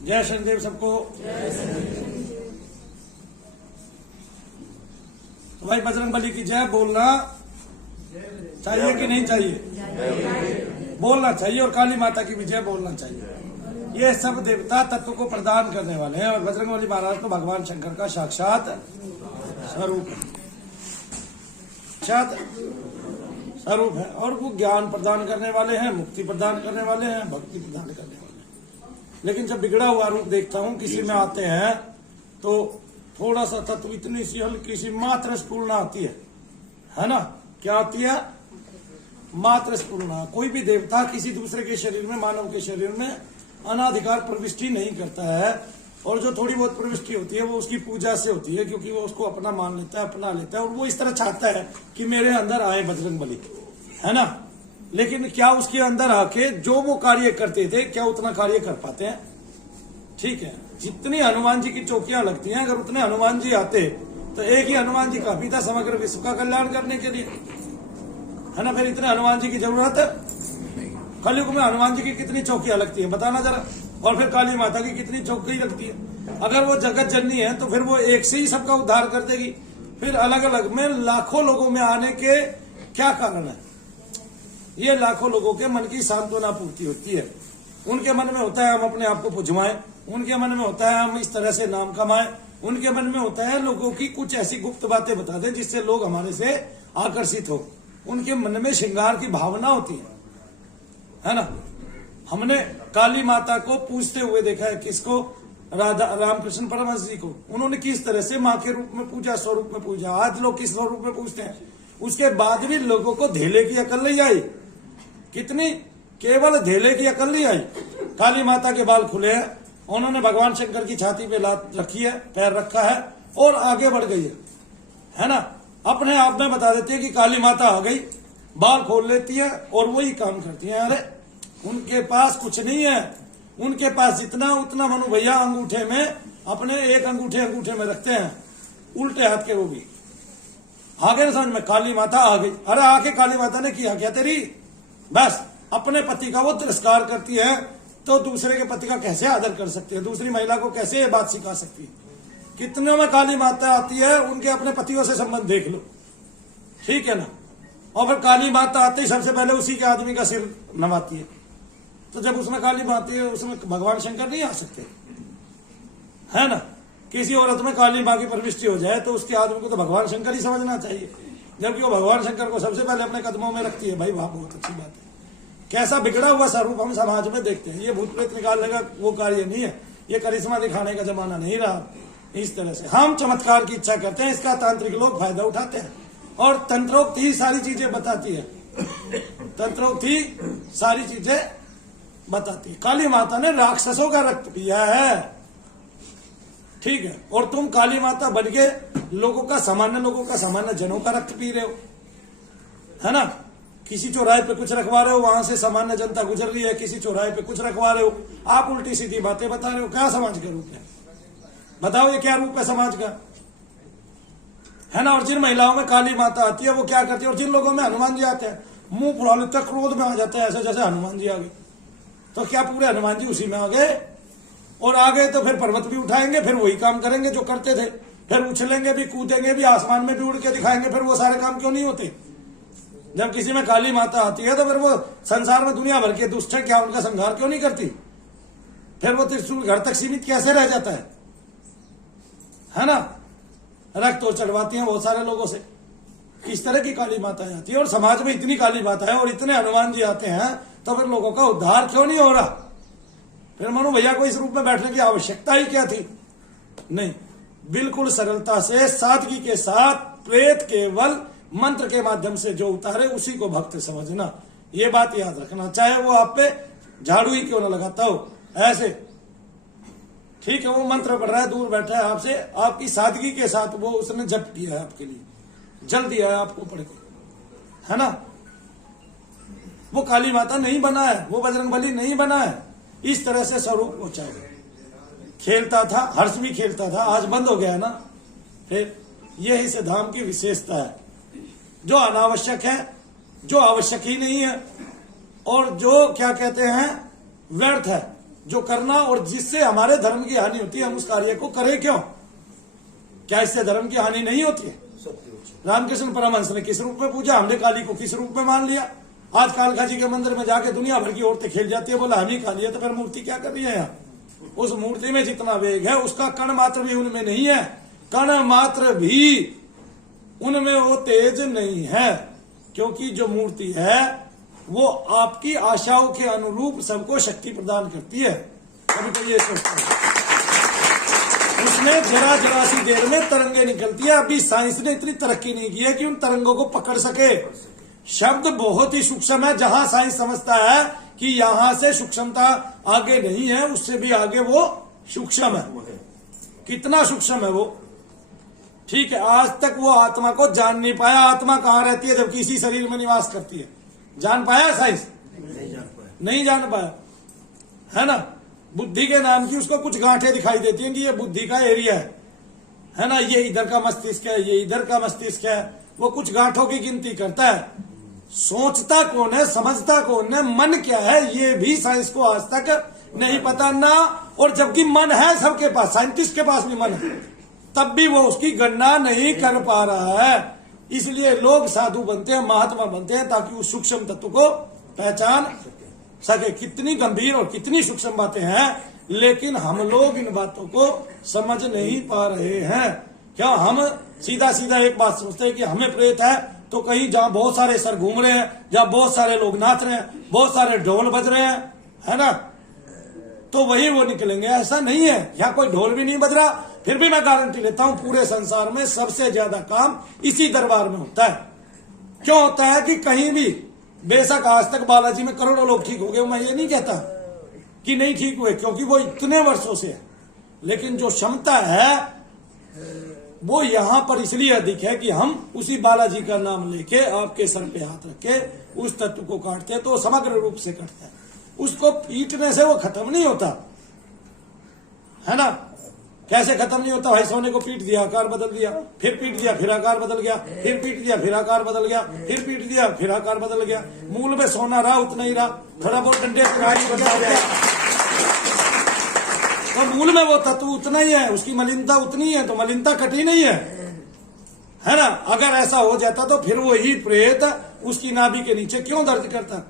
जय शनिदेव सबको। तो भाई बजरंग बली की जय बोलना चाहिए कि नहीं चाहिए? बोलना चाहिए। और काली माता की भी जय बोलना चाहिए। ये सब देवता तत्व को प्रदान करने वाले हैं और बजरंग बली महाराज तो भगवान शंकर का साक्षात स्वरूप है, साक्षात स्वरूप है। और वो ज्ञान प्रदान करने वाले हैं, मुक्ति प्रदान करने वाले हैं, भक्ति प्रदान करने वाले हैं। लेकिन जब बिगड़ा हुआ रूप देखता हूँ किसी में आते हैं तो थोड़ा सा तत्व इतनी सी हल्की सी मात्र स्फूर्णा आती है ना? क्या आती है? मात्र स्फूर्णा। कोई भी देवता किसी दूसरे के शरीर में, मानव के शरीर में अनाधिकार प्रविष्टि नहीं करता है। और जो थोड़ी बहुत प्रविष्टि होती है वो उसकी पूजा से होती है, क्योंकि वो उसको अपना मान लेता है, अपना लेता है। और वो इस तरह चाहता है कि मेरे अंदर आए बजरंग बली, है ना? लेकिन क्या उसके अंदर आके जो वो कार्य करते थे क्या उतना कार्य कर पाते हैं? ठीक है, जितनी हनुमान जी की चौकियां लगती हैं, अगर उतने हनुमान जी आते तो एक ही हनुमान जी काफी था समग्र विश्व का कल्याण करने के लिए, है ना? फिर इतने हनुमान जी की जरूरत है? कलयुग में हनुमान जी की कितनी चौकियां लगती है बताना जरा। और फिर काली माता की कितनी चौकी लगती है? अगर वो जगत जननी है तो फिर वो एक से ही सबका उद्धार कर देगी। फिर अलग अलग में लाखों लोगों में आने के क्या कारण है? ये लाखों लोगों के मन की सांत्वना पूर्ति होती है। उनके मन में होता है हम अपने आप को पुजवाएं, उनके मन में होता है हम इस तरह से नाम कमाएं, उनके मन में होता है लोगों की कुछ ऐसी गुप्त बातें बता दें जिससे लोग हमारे से आकर्षित हो। उनके मन में श्रृंगार की भावना होती है ना? हमने काली माता को पूजते हुए देखा है। किसको? राधा रामकृष्ण परमहंस जी को। उन्होंने किस तरह से माँ के रूप में पूजा, स्वरूप में पूजा। आज लोग किस स्वरूप में पूजते हैं? उसके बाद भी लोगों को धेले की अकल नहीं आई। कितनी? केवल धेले की अकल नहीं आई। काली माता के बाल खुले हैं, उन्होंने भगवान शंकर की छाती पे लात रखी है, पैर रखा है और आगे बढ़ गई है ना? अपने आप में बता देती है कि काली माता आ गई, बाल खोल लेती है और वही काम करती है। अरे उनके पास कुछ नहीं है। उनके पास जितना उतना मनु भैया अंगूठे में, अपने एक अंगूठे में रखते हैं, उल्टे हाथ के। वो भी आगे न समझ में, काली माता आ गई। अरे आके काली माता ने किया क्या तेरी? बस अपने पति का वो तिरस्कार करती है तो दूसरे के पति का कैसे आदर कर सकती है? दूसरी महिला को कैसे ये बात सिखा सकती है? कितने में काली माता आती है, उनके अपने पतियों से संबंध देख लो, ठीक है ना? और फिर काली माता आती है सबसे पहले उसी के आदमी का सिर नवाती है। तो जब उसमें काली माता है उसमें भगवान शंकर नहीं आ सकते, है ना? किसी औरत में काली माँ की प्रविष्टि हो जाए तो उसके आदमी को तो भगवान शंकर ही समझना चाहिए, जबकि वो भगवान शंकर को सबसे पहले अपने कदमों में रखती है। भाई वाह, बहुत अच्छी बात है। कैसा बिगड़ा हुआ स्वरूप हम समाज में देखते हैं। ये भूत प्रेत निकालने का वो कार्य नहीं है, ये करिश्मा दिखाने का जमाना नहीं रहा। इस तरह से हम चमत्कार की इच्छा करते हैं, इसका तांत्रिक लोग फायदा उठाते हैं। और तंत्रोक्त ही सारी चीजें बताती है, तंत्रोक्त ही सारी चीजें बताती है। काली माता ने राक्षसों का रक्त पिया है, ठीक है? और तुम काली माता बन के लोगों का, सामान्य लोगों का, सामान्य जनों का रक्त पी रहे हो, है ना? किसी चौराहे पे कुछ रखवा रहे हो, वहां से सामान्य जनता गुजर रही है, किसी चौराहे पे कुछ रखवा रहे हो, आप उल्टी सीधी बातें बता रहे हो। क्या समाज का रूप है? बताओ ये क्या रूप है समाज का, है ना? और जिन महिलाओं में काली माता आती है वो क्या करती है, और जिन लोगों में हनुमान जी आते हैं मुंह फुला लेते हैं, क्रोध में आ जाते हैं ऐसे जैसे हनुमान जी आ गए। तो क्या पूरे हनुमान जी उसी में आ गए? और आ गए तो फिर पर्वत भी उठाएंगे, फिर वही काम करेंगे जो करते थे, फिर उछलेंगे भी, कूदेंगे भी, आसमान में भी उड़ के दिखाएंगे। फिर वो सारे काम क्यों नहीं होते? जब किसी में काली माता आती है तो फिर वो संसार में दुनिया भर के दुष्ट है, क्या उनका संहार क्यों नहीं करती? फिर वो त्रिशूल घर तक सीमित कैसे रह जाता है ना? रक्त तो चढ़वाती हैं बहुत सारे लोगों से। इस तरह की काली माता आती है और समाज में इतनी काली माता है और इतने हनुमान जी आते हैं तो फिर लोगों का उद्धार क्यों नहीं हो रहा? फिर मनु भैया को इस रूप में बैठने की आवश्यकता ही क्या थी? नहीं, बिल्कुल सरलता से, सादगी के साथ, प्रेत केवल मंत्र के माध्यम से जो उतारे उसी को भक्त समझना। ये बात याद रखना, चाहे वो आप पे झाड़ू ही क्यों ना लगाता हो, ऐसे ठीक है? वो मंत्र पढ़ रहा है, दूर बैठा है आपसे, आपकी सादगी के साथ वो उसने जप किया है आपके लिए, जल दिया है आपको पढ़ के, है ना? वो काली माता नहीं बना है, वो बजरंग बली नहीं बना है। इस तरह से स्वरूप को चाहिए। खेलता था, हर्ष भी खेलता था, आज बंद हो गया है ना? फिर यही से धाम की विशेषता है। जो अनावश्यक है, जो आवश्यक ही नहीं है, और जो क्या कहते हैं व्यर्थ है, जो करना और जिससे हमारे धर्म की हानि होती है, हम उस कार्य को करें क्यों? क्या इससे धर्म की हानि नहीं होती है? रामकृष्ण परमहंस ने किस रूप में पूजा, हमने काली को किस रूप में मान लिया? आज कालका जी के मंदिर में जाके दुनिया भर की औरतें खेल जाती है, बोला हम ही काली है, तो फिर मूर्ति क्या कर रही है यहाँ? उस मूर्ति में जितना वेग है उसका कण मात्र भी उनमें नहीं है, कण मात्र भी उनमें वो तेज नहीं है, क्योंकि जो मूर्ति है वो आपकी आशाओं के अनुरूप सबको शक्ति प्रदान करती है। कभी तो ये सोचते हैं उसमें जरा सी देर में तरंगे निकलती है। अभी साइंस ने इतनी तरक्की नहीं की है कि उन तरंगों को पकड़ सके। शब्द बहुत ही सूक्ष्म है, जहां साइंस समझता है कि यहां से सूक्ष्मता आगे नहीं है, उससे भी आगे वो सूक्ष्म है। कितना सूक्ष्म है वो, ठीक है। आज तक वो आत्मा को जान नहीं पाया। आत्मा कहां रहती है जबकि इसी शरीर में निवास करती है? जान पाया साइंस? नहीं जान पाया, है ना। बुद्धि के नाम की उसको कुछ गांठें दिखाई देती हैं कि ये बुद्धि का एरिया है ना, ये इधर का मस्तिष्क है, ये इधर का मस्तिष्क है। वो कुछ गांठों की गिनती करता है। सोचता कौन है, समझता कौन है, मन क्या है, ये भी साइंस को आज तक नहीं पता ना। और जबकि मन है सबके पास, साइंटिस्ट के पास भी मन है, तब भी वो उसकी गणना नहीं कर पा रहा है। इसलिए लोग साधु बनते हैं, महात्मा बनते हैं, ताकि उस सूक्ष्म तत्व को पहचान सके। कितनी गंभीर और कितनी सूक्ष्म बातें हैं, लेकिन हम लोग इन बातों को समझ नहीं पा रहे हैं। क्या हम सीधा सीधा एक बात सोचते हैं कि हमें प्रेत है तो कहीं जहां बहुत सारे सर घूम रहे हैं, जहां बहुत सारे लोग नाच रहे हैं, बहुत सारे ढोल बज रहे हैं, है ना, तो वही वो निकलेंगे। ऐसा नहीं है, यहाँ कोई ढोल भी नहीं बज रहा। फिर भी मैं गारंटी लेता हूं पूरे संसार में सबसे ज्यादा काम इसी दरबार में होता है। क्यों होता है कि कहीं भी, बेशक आज तक बालाजी में करोड़ों लोग ठीक हो गए, मैं ये नहीं कहता कि नहीं ठीक हुए, क्योंकि वो इतने वर्षों से है। लेकिन जो क्षमता है वो यहां पर इसलिए अधिक है कि हम उसी बालाजी का नाम लेके आपके सर पे हाथ रखे उस तत्व को काटते हैं, तो समग्र रूप से कटता है। उसको पीटने से वो खत्म नहीं होता, है ना। कैसे खत्म नहीं होता भाई? सोने को पीट दिया, आकार बदल दिया, फिर पीट दिया, फिर आकार बदल गया, फिर पीट दिया, फिर आकार बदल गया, फिर पीट दिया, फिर आकार बदल गया। मूल में सोना रहा उतना ही रहा, थोड़ा बहुत डंडे तो मूल में वो तत्व उतना ही है, उसकी मलिनता उतनी है, तो मलिनता कटी नहीं है ना। अगर ऐसा हो जाता तो फिर वही प्रेत उसकी नाभि के नीचे क्यों दर्द करता?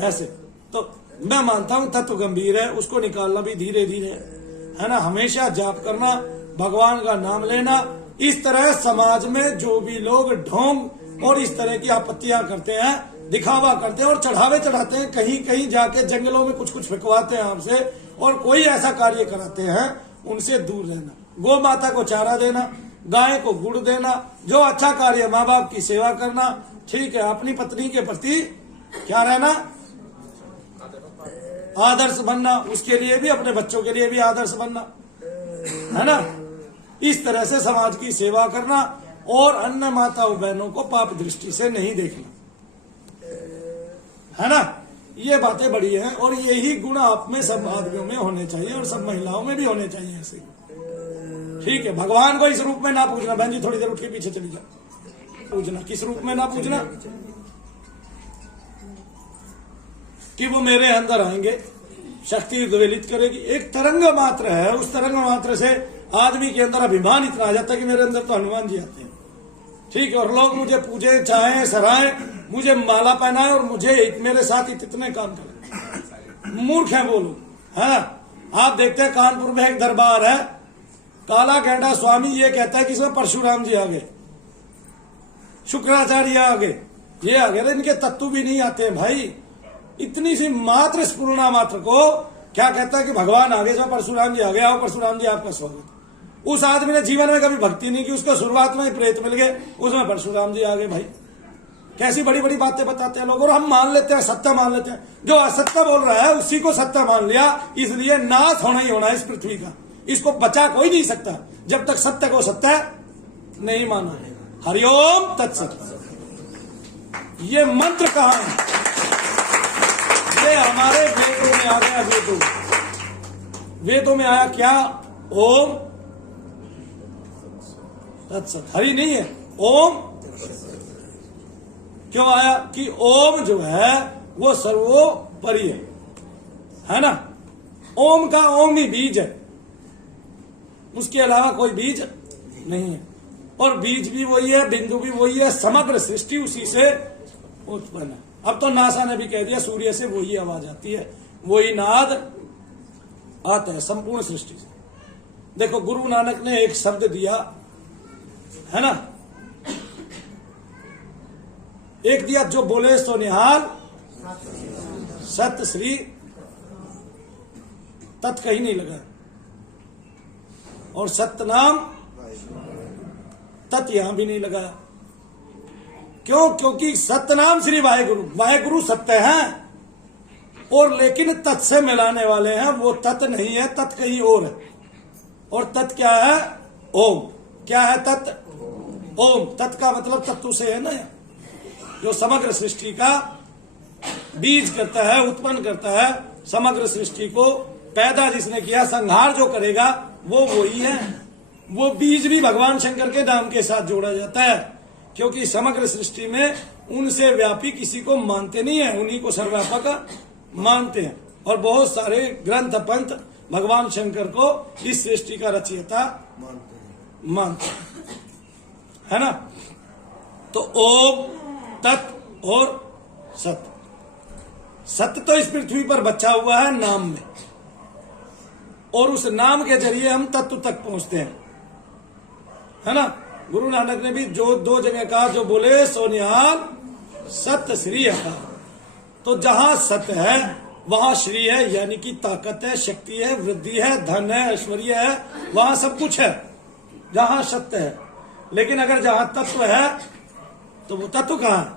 ऐसे तो मैं मानता हूं तत्व गंभीर है, उसको निकालना भी धीरे धीरे है ना। हमेशा जाप करना, भगवान का नाम लेना। इस तरह समाज में जो भी लोग ढोंग और इस तरह की आपत्तियां करते हैं, दिखावा करते हैं और चढ़ावे चढ़ाते हैं, कहीं कहीं जाके जंगलों में कुछ कुछ फेंकवाते हैं आपसे, और कोई ऐसा कार्य कराते हैं, उनसे दूर रहना। गौ माता को चारा देना, गाय को गुड़ देना, जो अच्छा कार्य, माँ बाप की सेवा करना, ठीक है। अपनी पत्नी के प्रति क्या रहना, आदर्श बनना, उसके लिए भी, अपने बच्चों के लिए भी आदर्श बनना, है ना। इस तरह से समाज की सेवा करना और अन्य माताओं बहनों को पाप दृष्टि से नहीं देखना, है ना। ये बातें बड़ी हैं और यही गुण आप में सब आदमियों में होने चाहिए और सब महिलाओं में भी होने चाहिए ऐसे, ठीक है। भगवान को इस रूप में ना पूछना। बहन जी थोड़ी देर उठ के पीछे चली जाओ। पूछना किस रूप में ना पूछना कि वो मेरे अंदर आएंगे, शक्ति उद्वेलित करेगी। एक तरंग मात्र है, उस तरंग मात्र से आदमी के अंदर अभिमान इतना आ जाता है कि मेरे अंदर तो हनुमान जी आते हैं, ठीक है। और लोग मुझे पूजे, चाहे, सराय, मुझे माला पहनाए और मुझे मेरे साथ इतने काम करें। मूर्ख है वो लोग, है ना। आप देखते हैं कानपुर में एक दरबार है, काला गेंडा स्वामी ये कहता है कि इसमें परशुराम जी आ गए, शुक्राचार्य आ गए, ये आ गए। इनके तत्व भी नहीं आते हैं भाई। इतनी सी मात्र स्फुरना मात्र को क्या कहता है कि भगवान आ गए, इसमें परशुराम जी आ गए, आओ परशुराम जी आपका स्वागत। उस आदमी ने जीवन में कभी भक्ति नहीं की, उसको शुरुआत में ही प्रेत मिल गए, उसमें परशुराम जी आ गए। भाई कैसी बड़ी बड़ी बातें बताते हैं लोग, और हम मान लेते हैं, सत्य मान लेते हैं। जो असत्य बोल रहा है उसी को सत्य मान लिया, इसलिए नाश होना ही होना है इस पृथ्वी का। इसको बचा कोई नहीं सकता जब तक सत्य को सत्य नहीं माना। हरिओम तत्सत। ये मंत्र कहां है? ये हमारे वेदों में आ गया। वेदों में आया क्या? ओम तत्सत। हरि नहीं है, ओम। क्यों आया? कि ओम जो है वो सर्वोपरि है ना। ओम का ओम ही बीज है, उसके अलावा कोई बीज नहीं है। और बीज भी वही है, बिंदु भी वही है, समग्र सृष्टि उसी से उत्पन्न है। अब तो नासा ने भी कह दिया सूर्य से वही आवाज आती है, वही नाद आता है संपूर्ण सृष्टि से। देखो गुरु नानक ने एक शब्द दिया है ना, एक दिया जो बोले सो निहाल सत श्री, तत् कहीं नहीं लगा, और सत्य नाम तत् यहां भी नहीं लगा। क्यों? क्योंकि सत्य नाम श्री वाहेगुरु, वाहेगुरु सत्य है, और लेकिन तत् से मिलाने वाले हैं वो तत् नहीं है, तत् कहीं और है। और तत् क्या है? ओम। क्या है तत्? ओम। तत् का मतलब तत्व से है ना, जो समग्र सृष्टि का बीज करता है, उत्पन्न करता है, समग्र सृष्टि को पैदा जिसने किया, संहार जो करेगा वो वही है। वो बीज भी भगवान शंकर के नाम के साथ जोड़ा जाता है, क्योंकि समग्र सृष्टि में उनसे व्यापी किसी को मानते नहीं है, उन्हीं को सर्वव्यापक मानते हैं। और बहुत सारे ग्रंथ पंथ भगवान शंकर को इस सृष्टि का रचयिता मानते हैं, है ना। तो ओम, तत् और सत। सत्य तो इस पृथ्वी पर बचा हुआ है नाम में, और उस नाम के जरिए हम तत्व तक पहुंचते हैं, है ना। गुरु नानक ने भी जो 2 जगह कहा, जो बोले सो निहाल सत्य श्री है। तो जहां सत्य है वहां श्री है, यानी कि ताकत है, शक्ति है, वृद्धि है, धन है, ऐश्वर्य है, वहां सब कुछ है जहां सत्य है। लेकिन अगर जहां तत्व है तो वो तत्व कहां है?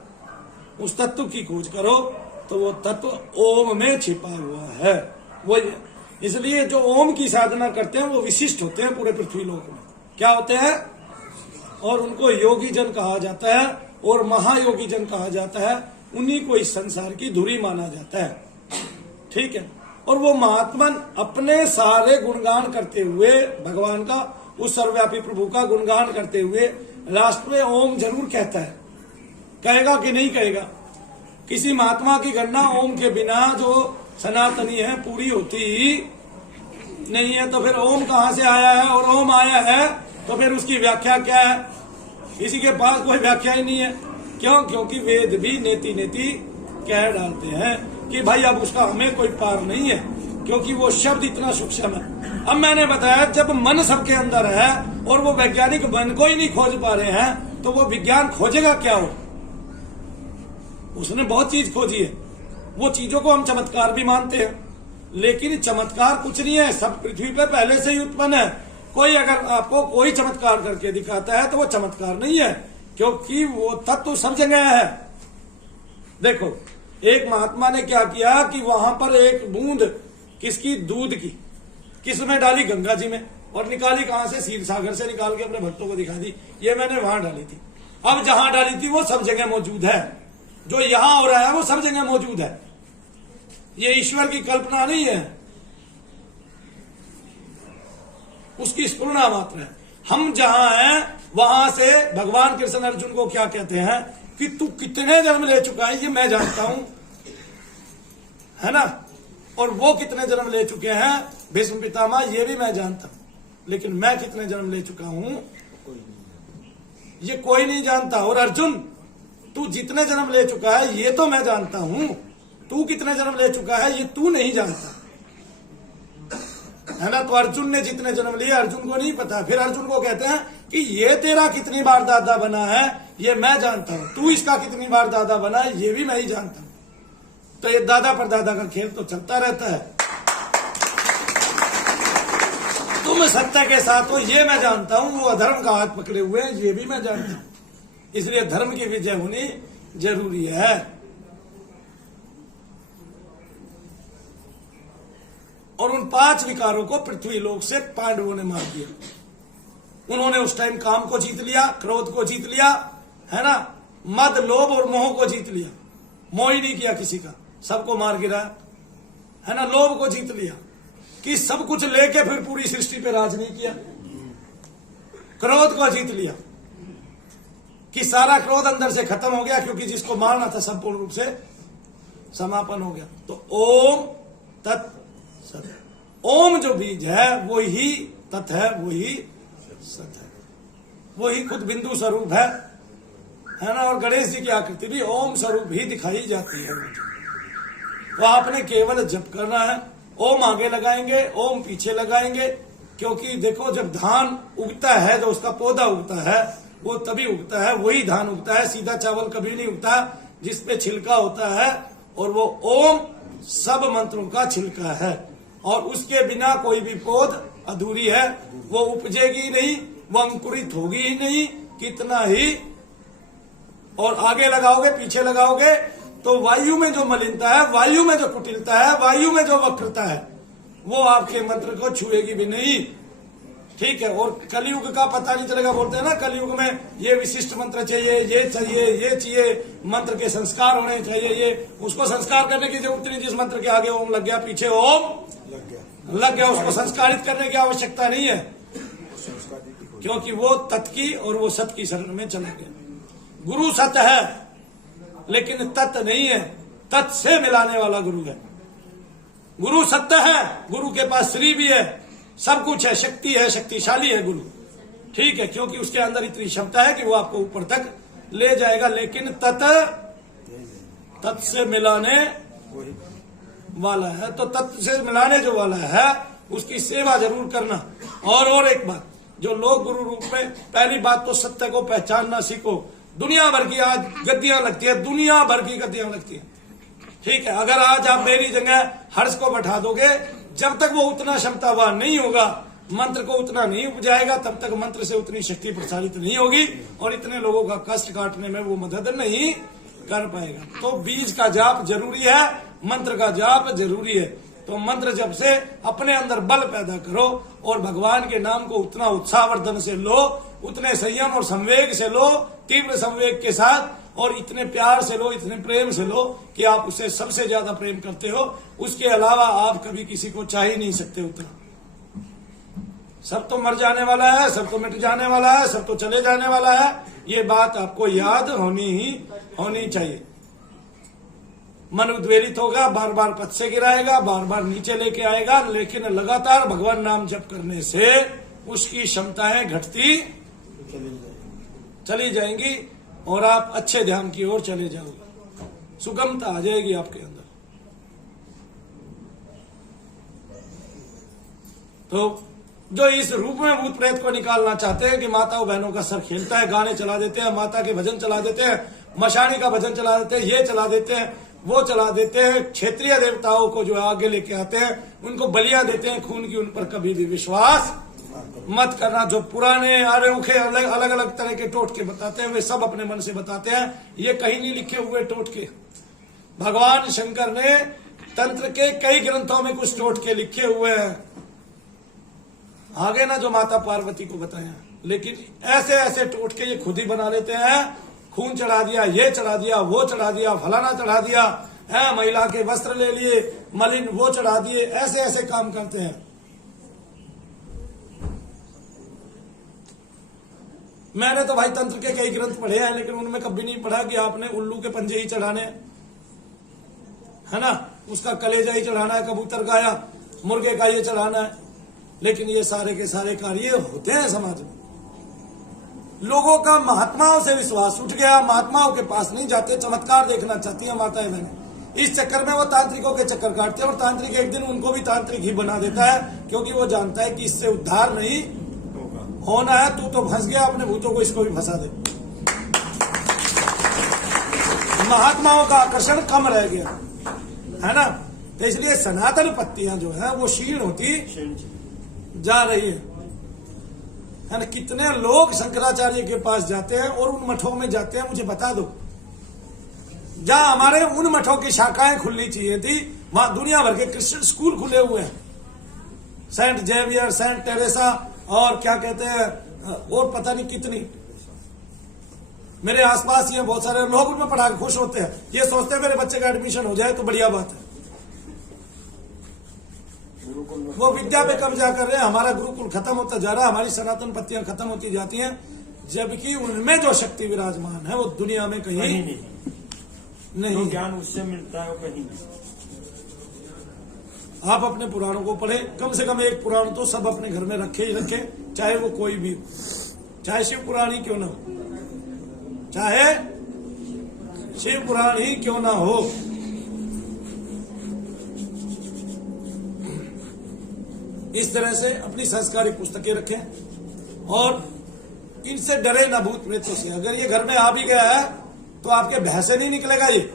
उस तत्व की खोज करो तो वो तत्व ओम में छिपा हुआ है। वो इसलिए जो ओम की साधना करते हैं वो विशिष्ट होते हैं पूरे पृथ्वी लोक में। क्या होते हैं? और उनको योगी जन कहा जाता है और महायोगी जन कहा जाता है। उन्हीं को इस संसार की धुरी माना जाता है, ठीक है। और वो महात्मन अपने सारे गुणगान करते हुए, भगवान का, उस सर्वव्यापी प्रभु का गुणगान करते हुए लास्ट में ओम जरूर कहता है। कहेगा कि नहीं कहेगा? किसी महात्मा की गणना ओम के बिना जो सनातनी है पूरी होती ही नहीं है। तो फिर ओम कहां से आया है? और ओम आया है तो फिर उसकी व्याख्या क्या है? किसी के पास कोई व्याख्या ही नहीं है। क्यों? क्योंकि वेद भी नेति नेति कह डालते हैं कि भाई अब उसका हमें कोई पार नहीं है, क्योंकि वो शब्द इतना सूक्ष्म है। अब मैंने बताया जब मन सबके अंदर है और वो वैज्ञानिक मन को ही नहीं खोज पा रहे हैं तो वो विज्ञान खोजेगा क्या? हो उसने बहुत चीज खोजी है, वो चीजों को हम चमत्कार भी मानते हैं, लेकिन चमत्कार कुछ नहीं है, सब पृथ्वी पे पहले से ही उत्पन्न है। कोई अगर आपको कोई चमत्कार करके दिखाता है तो वो चमत्कार नहीं है, क्योंकि वो तत्व सब जगह है। देखो एक महात्मा ने क्या किया कि वहां पर एक बूंद किसकी? दूध की, किसमें डाली? गंगा जी में, और निकाली कहां से? क्षीर सागर से निकाल के अपने भक्तों को दिखा दी, ये मैंने वहां डाली थी। अब जहां डाली थी वो सब जगह मौजूद है, जो यहां हो रहा है वो सब जगह मौजूद है। ये ईश्वर की कल्पना नहीं है, उसकी स्फुरना मात्र है। हम जहां हैं वहां से भगवान कृष्ण अर्जुन को क्या कहते हैं कि तू कितने जन्म ले चुका है ये मैं जानता हूं, है ना। और वो कितने जन्म ले चुके हैं भीष्म पितामह ये भी मैं जानता हूं, लेकिन मैं कितने जन्म ले चुका हूं ये कोई नहीं जानता। और अर्जुन तू जितने जन्म ले चुका है ये तो मैं जानता हूं, तू कितने जन्म ले चुका है ये तू नहीं जानता, है ना। तो अर्जुन ने जितने जन्म लिए अर्जुन को नहीं पता। फिर अर्जुन को कहते हैं कि ये तेरा कितनी बार दादा बना है ये मैं जानता हूं, तू इसका कितनी बार दादा बना है ये भी मैं ही जानता हूं। तो ये दादा पर दादा का खेल तो चलता रहता है। तुम सत्य के साथ हो ये मैं जानता हूं, वो अधर्म का हाथ पकड़े हुए हैं ये भी मैं जानता हूं। इसलिए धर्म की विजय होनी जरूरी है। और उन 5 विकारों को पृथ्वी लोक से पांडवों ने मार दिया। उन्होंने उस टाइम काम को जीत लिया, क्रोध को जीत लिया, है ना, मद लोभ और मोह को जीत लिया। मोह ही नहीं किया किसी का, सबको मार गिराया, है ना। लोभ को जीत लिया कि सब कुछ लेके फिर पूरी सृष्टि पे राज नहीं किया। क्रोध को जीत लिया कि सारा क्रोध अंदर से खत्म हो गया, क्योंकि जिसको मारना था संपूर्ण रूप से समापन हो गया। तो ओम तत् सत। ओम जो बीज है वही तत् है, वही सत है, वही खुद बिंदु स्वरूप है ना। और गणेश जी की आकृति भी ओम स्वरूप ही दिखाई जाती है मुझे। तो आपने केवल जप करना है, ओम आगे लगाएंगे, ओम पीछे लगाएंगे, क्योंकि देखो जब धान उगता है, जो उसका पौधा उगता है वो तभी उगता है, वही धान उगता है। सीधा चावल कभी नहीं उगता जिसपे छिलका होता है, और वो ओम सब मंत्रों का छिलका है। और उसके बिना कोई भी पौध अधूरी है, वो उपजेगी नहीं, वो अंकुरित होगी ही नहीं, कितना ही और आगे लगाओगे पीछे लगाओगे तो वायु में जो मलिनता है, वायु में जो कुटिलता है, वायु में जो वक्रता है, वो आपके मंत्र को छुएगी भी नहीं। ठीक है। और कलयुग का पता नहीं चलेगा, बोलते हैं ना कलयुग में ये विशिष्ट मंत्र चाहिए, ये चाहिए, ये चाहिए, मंत्र के संस्कार होने चाहिए, ये उसको संस्कार करने की जरूरत नहीं। जिस मंत्र के आगे ओम लग गया, पीछे ओम लग गया, उसको संस्कारित करने की आवश्यकता नहीं है, क्योंकि वो तत् की और वो सत की शरण में चला गया। गुरु सत है लेकिन तत् नहीं है, तत् से मिलाने वाला गुरु है। गुरु सत्य है, गुरु के पास श्री भी है, सब कुछ है, शक्ति है, शक्तिशाली है गुरु। ठीक है, क्योंकि उसके अंदर इतनी क्षमता है कि वो आपको ऊपर तक ले जाएगा। लेकिन तत् से मिलाने वाला है, तो तत् से मिलाने जो वाला है उसकी सेवा जरूर करना। और एक बात, जो लोग गुरु रूप में, पहली बात तो सत्य को पहचानना सीखो। दुनिया भर की आज गद्दियां लगती है, दुनिया भर की गद्दियां लगती है। ठीक है, अगर आज आप मेरी जगह हर्ष को बैठा दोगे, जब तक वो उतना क्षमतावान नहीं होगा, मंत्र को उतना नहीं उपजाएगा, तब तक मंत्र से उतनी शक्ति प्रसारित नहीं होगी और इतने लोगों का कष्ट काटने में वो मदद नहीं कर पाएगा। तो बीज का जाप जरूरी है, मंत्र का जाप जरूरी है। तो मंत्र जप से अपने अंदर बल पैदा करो और भगवान के नाम को उतना उत्साहवर्धन से लो, उतने संयम और संवेग से लो, तीव्र संवेग के साथ, और इतने प्यार से लो, इतने प्रेम से लो कि आप उससे सबसे ज्यादा प्रेम करते हो। उसके अलावा आप कभी किसी को चाह ही नहीं सकते उतना। सब तो मर जाने वाला है, सब तो मिट जाने वाला है, सब तो चले जाने वाला है, ये बात आपको याद होनी चाहिए। मन उद्वेलित होगा, बार बार पद से गिराएगा, बार बार नीचे लेके आएगा, लेकिन लगातार भगवान नाम जप करने से उसकी क्षमताएं घटती चली जाएंगी और आप अच्छे ध्यान की ओर चले जाओगे, सुगमता आ जाएगी आपके अंदर। तो जो इस रूप में भूत प्रेत को निकालना चाहते हैं कि माताओं बहनों का सर खेलता है, गाने चला देते हैं, माता के भजन चला देते हैं, मशानी का भजन चला देते हैं, ये चला देते हैं, वो चला देते हैं, क्षेत्रीय देवताओं को जो आगे लेके आते हैं, उनको बलियां देते हैं खून की, उन पर कभी भी विश्वास मत करना। जो पुराने आरेखे अलग अलग तरह के टोटके बताते हैं, वे सब अपने मन से बताते हैं, ये कहीं नहीं लिखे हुए टोटके। भगवान शंकर ने तंत्र के कई ग्रंथों में कुछ टोटके लिखे हुए हैं, आगे ना जो माता पार्वती को बताया, लेकिन ऐसे ऐसे टोटके ये खुद ही बना लेते हैं। खून चढ़ा दिया, ये चढ़ा दिया, वो चढ़ा दिया, फलाना चढ़ा दिया है, महिला के वस्त्र ले लिए, मलिन वो चढ़ा दिए, ऐसे ऐसे काम करते हैं। मैंने तो भाई तंत्र के कई ग्रंथ पढ़े हैं, लेकिन उनमें कभी नहीं पढ़ा कि आपने उल्लू के पंजे ही चढ़ाने, है ना, उसका कलेजा ही चढ़ाना है, कबूतर का या मुर्गे का ये चढ़ाना है। लेकिन ये सारे के सारे कार्य होते हैं समाज में। लोगों का महात्माओं से विश्वास उठ गया, महात्माओं के पास नहीं जाते, चमत्कार देखना चाहती है माताएं बहनें। इस चक्कर में वो तांत्रिकों के चक्कर काटते हैं और तांत्रिक एक दिन उनको भी तांत्रिक ही बना देता है, क्योंकि वो जानता है कि इससे उद्धार नहीं होना है। तू तो फंस गया अपने भूतों को, इसको भी फंसा दे। महात्माओं का आकर्षण कम रह गया है ना, तो इसलिए सनातन पत्तियां जो है वो क्षीण होती जा रही है ना। कितने लोग शंकराचार्य के पास जाते हैं और उन मठों में जाते हैं, मुझे बता दो। जहां हमारे उन मठों की शाखाएं खुलनी चाहिए थी, वहां दुनिया भर के क्रिश्चियन स्कूल खुले हुए हैं, सेंट जेवियर, सेंट टेरेसा और क्या कहते हैं, और पता नहीं कितनी। मेरे आसपास ये बहुत सारे लोग उनमें पढ़ा के खुश होते हैं, ये सोचते हैं मेरे बच्चे का एडमिशन हो जाए तो बढ़िया बात है। वो विद्या पे कब्जा कर रहे हैं, हमारा गुरुकुल खत्म होता जा रहा है, हमारी सनातन पत्तियां खत्म होती जाती हैं, जबकि उनमें जो शक्ति विराजमान है वो दुनिया में कहीं नहीं। जो ज्ञान उससे मिलता है वो कहीं नहीं। आप अपने पुराणों को पढ़े, कम से कम एक पुराण तो सब अपने घर में रखे ही रखे, चाहे वो कोई भी हो, चाहे शिव पुराण ही क्यों ना हो, चाहे शिव पुराण ही क्यों ना हो। इस तरह से अपनी संस्कारिक पुस्तकें रखें और इनसे डरे ना भूत प्रेतों से। अगर ये घर में आ भी गया है तो आपके भय से नहीं निकलेगा, ये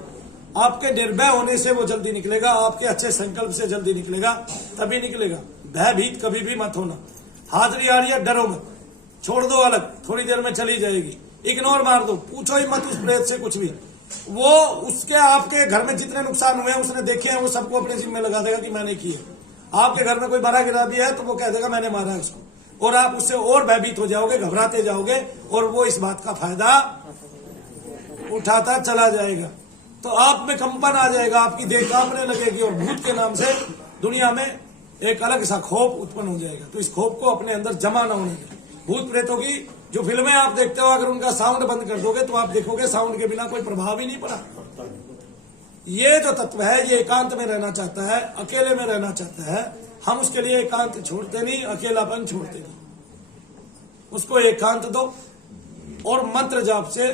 आपके निर्भय होने से वो जल्दी निकलेगा, आपके अच्छे संकल्प से जल्दी निकलेगा, तभी निकलेगा। भयभीत कभी भी मत होना। हाजिरी आ रही है, डरो मत, छोड़ दो अलग, थोड़ी देर में चली जाएगी, इग्नोर मार दो, पूछो ही मत उस प्रेत से कुछ भी। वो उसके आपके घर में जितने नुकसान हुए हैं उसने देखे हैं, वो सबको अपने जिम्मे लगा देगा कि मैंने किए। आपके घर में कोई मरा गिरा भी है तो वो कह देगा मैंने मारा है उसको, और आप उससे और भयभीत हो जाओगे, घबराते जाओगे, और वो इस बात का फायदा उठाता चला जाएगा। तो आप में कंपन आ जाएगा, आपकी देह कांपने लगेगी, और भूत के नाम से दुनिया में एक अलग सा खौफ उत्पन्न हो जाएगा। तो इस खौफ को अपने अंदर जमा न होने दें। भूत प्रेतों की जो फिल्में आप देखते हो, अगर उनका साउंड बंद कर दोगे तो आप देखोगे साउंड के बिना कोई प्रभाव ही नहीं पड़ा। ये जो तत्व है ये एकांत में रहना चाहता है, अकेले में रहना चाहता है। हम उसके लिए एकांत छोड़ते नहीं, अकेलापन छोड़ते नहीं, उसको एकांत दो और मंत्र जाप से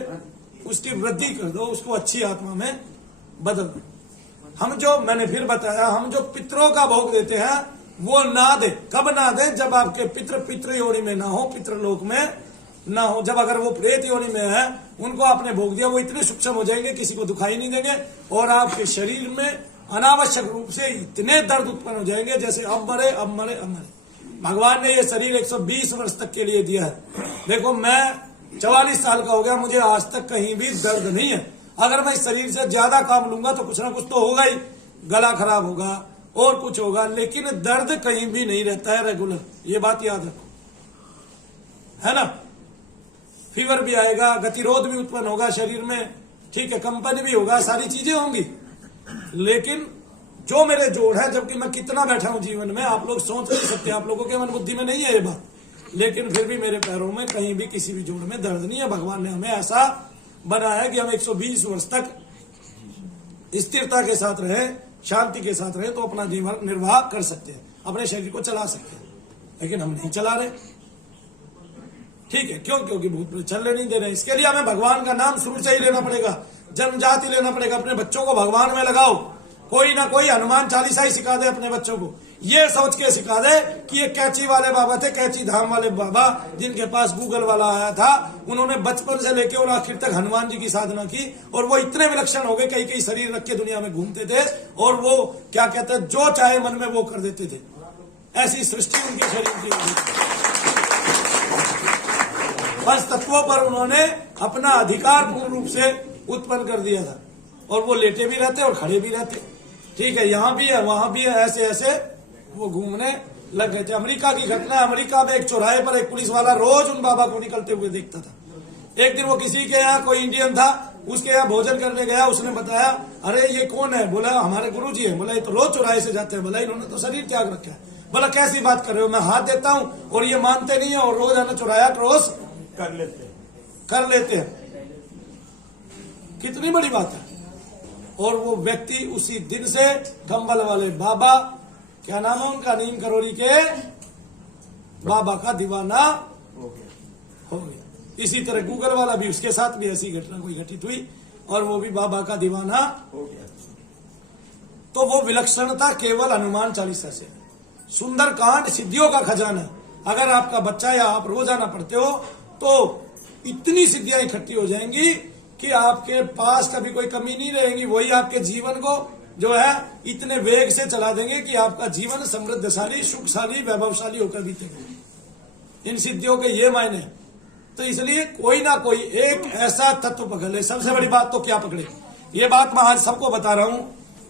उसकी वृद्धि कर दो, उसको अच्छी आत्मा में बदल दो। हम जो, मैंने फिर बताया, हम जो पितरों का भोग देते हैं वो ना दे। कब ना दे? जब आपके पितृ योनि में ना हो, पितृलोक में ना हो। जब अगर वो प्रेत योनि में है, उनको आपने भोग दिया, वो इतने सूक्ष्म हो जाएंगे किसी को दुखाई नहीं देंगे, और आपके शरीर में अनावश्यक रूप से इतने दर्द उत्पन्न हो जाएंगे जैसे अब मरे अब मरे अब मरे। भगवान ने ये शरीर 120 वर्ष तक के लिए दिया है। देखो मैं 44 साल का हो गया, मुझे आज तक कहीं भी दर्द नहीं है। अगर मैं इस शरीर से ज्यादा काम लूंगा तो कुछ ना कुछ तो होगा ही, गला खराब होगा और कुछ होगा, लेकिन दर्द कहीं भी नहीं रहता है रेगुलर, ये बात याद रखो, है ना। फीवर भी आएगा, गतिरोध भी उत्पन्न होगा शरीर में, ठीक है, कंपन भी होगा, सारी चीजें होंगी, लेकिन जो मेरे जोड़ है, जबकि मैं कितना बैठा हूं जीवन में, आप लोग सोच नहीं सकते, आप लोगों के मन बुद्धि में नहीं है ये बात, लेकिन फिर भी मेरे पैरों में कहीं भी किसी भी जोड़ में दर्द नहीं है। भगवान ने हमें ऐसा बनाया है कि हम 120 वर्ष तक स्थिरता के साथ रहे, शांति के साथ रहे, तो अपना जीवन निर्वाह कर सकते हैं, अपने शरीर को चला सकते हैं, लेकिन हम नहीं चला रहे। ठीक है, क्यों? क्योंकि भूत चलने नहीं दे रहे। इसके लिए हमें भगवान का नाम शुरू से ही लेना पड़ेगा, जन्मजाति लेना पड़ेगा। अपने बच्चों को भगवान में लगाओ, कोई ना कोई हनुमान चालीसा ही सिखा दे अपने बच्चों को, ये सोच के सिखा दे कि ये कैची वाले बाबा थे, कैची धाम वाले बाबा, जिनके पास गूगल वाला आया था, उन्होंने बचपन से लेकर और आखिर तक हनुमान जी की साधना की, और वो इतने विलक्षण हो गए, कई कई शरीर रख के दुनिया में घूमते थे, और वो क्या कहते हैं, जो चाहे मन में वो कर देते थे। ऐसी सृष्टि उनके शरीर की, पंच तत्वों पर उन्होंने अपना अधिकार पूर्ण रूप से उत्पन्न कर दिया था, और वो लेटे भी रहते और खड़े भी रहते। ठीक है, यहाँ भी है वहां भी है, ऐसे ऐसे वो घूमने लग गए थे। अमेरिका की घटना, अमेरिका में एक चौराहे पर एक पुलिस वाला रोज उन बाबा को निकलते हुए देखता था। एक दिन वो किसी के यहाँ, कोई इंडियन था, उसके यहाँ भोजन करने गया, उसने बताया अरे ये कौन है? बोला हमारे गुरुजी है। बोला ये तो रोज चौराहे से जाते हैं। बोला इन्होंने तो शरीर त्याग रखा है। बोला कैसी बात कर रहे हो, मैं हाथ देता हूँ और ये मानते नहीं है, और रोज आना चौराया क्रॉस कर लेते हैं। कितनी बड़ी बात है। और वो व्यक्ति उसी दिन से कंबल वाले बाबा, क्या नाम है उनका, नीम करोली के बाबा का दीवाना हो गया। इसी तरह गूगल वाला भी, उसके साथ भी ऐसी घटना कोई घटित हुई, और वो भी बाबा का दीवाना हो गया। तो वो विलक्षणता केवल हनुमान चालीसा से। सुंदर कांड सिद्धियों का खजाना। अगर आपका बच्चा या आप रोजाना पढ़ते हो तो इतनी सिद्धियां इकट्ठी हो जाएंगी कि आपके पास कभी कोई कमी नहीं रहेगी। वही आपके जीवन को जो है इतने वेग से चला देंगे कि आपका जीवन समृद्धशाली, सुखशाली, वैभवशाली होकर बीतेगा। इन सिद्धियों के ये मायने। तो इसलिए कोई ना कोई एक ऐसा तत्व पकड़ ले। सबसे बड़ी बात तो क्या पकड़े, ये बात मैं आज सबको बता रहा हूं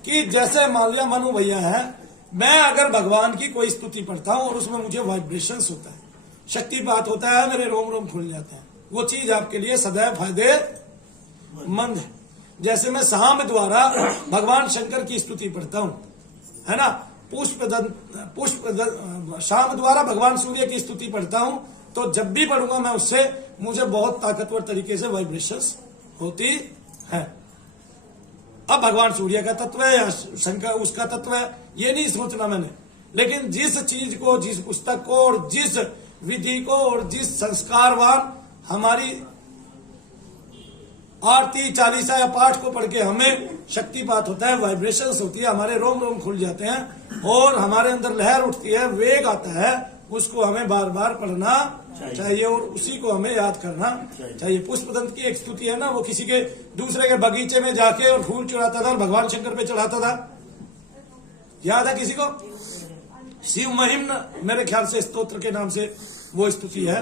कि जैसे मान लिया मनु भैया है, मैं अगर भगवान की कोई स्तुति पढ़ता हूं और उसमें मुझे वाइब्रेशंस होता है, शक्तिपात होता है, मेरे रोम रोम खुल जाते हैं, वो चीज आपके लिए सदैव फायदेमंद है। जैसे मैं साम द्वारा भगवान शंकर की स्तुति पढ़ता हूं, है ना, शाम द्वारा भगवान सूर्य की स्तुति पढ़ता हूं, तो जब भी पढ़ूंगा मैं उससे मुझे बहुत ताकतवर तरीके से वाइब्रेशंस होती है। अब भगवान सूर्य का तत्व है या शंकर उसका तत्व है ये नहीं सोचना मैंने। लेकिन जिस चीज को, जिस पुस्तक को और जिस विधि को और जिस संस्कारवान हमारी आरती चालीसा या पाठ को पढ़ के हमें शक्तिपात होता है, वाइब्रेशंस होती है, हमारे रोम रोम खुल जाते हैं और हमारे अंदर लहर उठती है, वेग आता है, उसको हमें बार बार पढ़ना चाहिए और उसी को हमें याद करना चाहिए। पुष्पदंत की एक स्तुति है ना, वो किसी के दूसरे के बगीचे में जाके और फूल चढ़ाता था और भगवान शंकर पे चढ़ाता था, याद है किसी को? शिव महिम, मेरे ख्याल से स्तोत्र के नाम से वो स्तुति है।